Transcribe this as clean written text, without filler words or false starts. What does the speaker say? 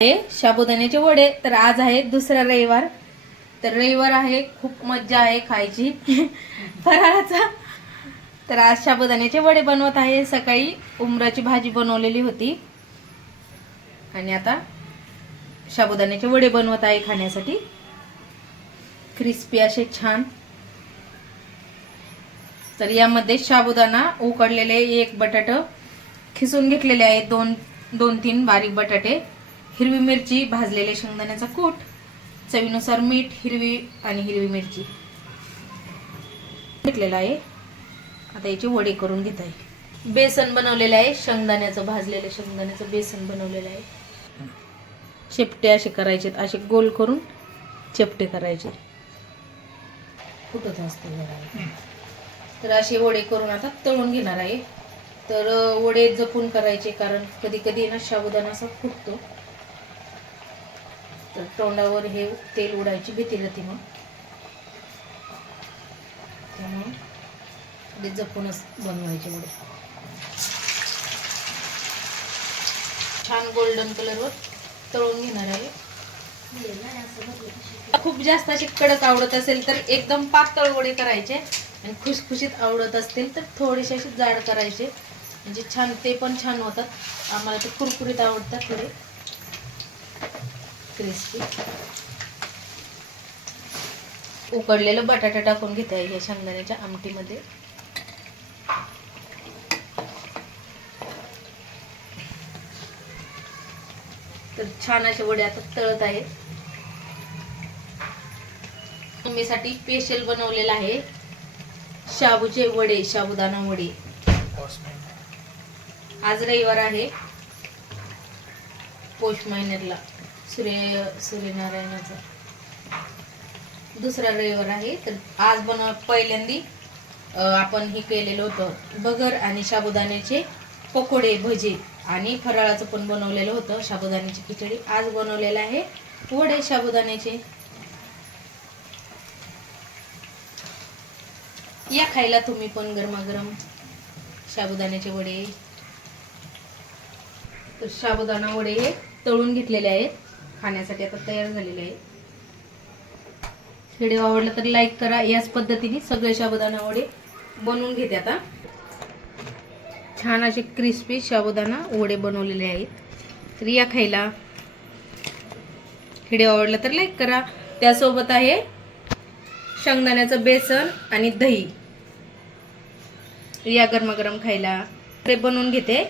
साबुदाण्याचे वडे. तर आज आहे दुसरा रविवार. तर रविवार आहे, खूप मज्जा आहे खायची फराळाचा. तर आज साबुदाण्याचे वडे बनवत आहे. सकाळी उमराची भाजी बनवलेली होती आणि आता साबुदाण्याचे वडे बनवत आहे खाण्यासाठी. क्रिस्पी असे छान. तर यामध्ये साबुदाणा उकडलेले, एक बटाटा खिसून घेतलेले आहे, दोन तीन बारीक बटाटे, हिरवी मिरची, भाजलेले शेंगदाण्याचा कूट, चवीनुसार मीठ, हिरवी मिरची घेतलेला आहे. आता याचे वडे करून घेत आहे. बेसन बनवलेलं आहे, भाजलेलं शेंगदाण्याचं बेसन बनवलेलं आहे. चेपटे असे करायचे, असे गोल करून चेपटे करायचे. फुटत असते जरा. तर असे वडे करून आता तळून घेणार आहे. तर वडे जपून करायचे, कारण कधी कधी ना साबुदाणा असा फुटतो, तर तोंडावर हे तेल उडायची भीती राहते. मग त्यामुळे जपूनच बनवायचे वडे. छान गोल्डन कलरवर तळून घेणार आहे. खूप जास्त असे कडक आवडत असेल तर एकदम पातळ वडे करायचे, आणि खुसखुशीत आवडत असतील तर थोडेसे असे जाड करायचे, म्हणजे छान, ते पण छान होतात. आम्हाला ते कुरकुरीत आवडतात, थोडे क्रिस्पी. उकडलेलं बटाटा टाकून घेत आहे या शेंगदाण्याच्या आमटीमध्ये. तर छान असे वडे आता तळत आहे. मम्मीसाठी स्पेशल बनवलेला आहे शाबूचे वडे, साबुदाणा वडे. आज रविवार आहे, पौष महिन्यातला सूर्यनारायणाचा दुसरा रविवार आहे. तर आज पहिल्यांदी आपण हे केलेलं होतं बगर आणि साबुदाण्याचे पकोडे, भजे, आणि फराळाचं पण बनवलेलं होतं साबुदाण्याची खिचडी. आज बनवलेलं आहे वडे साबुदाण्याचे. या खायला तुम्ही पण गरमागरम साबुदाण्याचे वडे. तर साबुदाणा वडे हे तळून घेतलेले आहेत, खाण्यासाठी आता तयार झालेले आहेत. व्हिडिओ आवडला तर लाईक करा. याच पद्धतीने सगळे साबुदाणा वडे बनवून घेते. आता छान असे क्रिस्पी साबुदाणा वडे बनवलेले आहेत. तर या खायला. व्हिडिओ आवडला तर लाईक करा. त्यासोबत आहे शेंगदाण्याचं बेसन आणि दही. या गरमागरम खायला. ते बनवून घेते.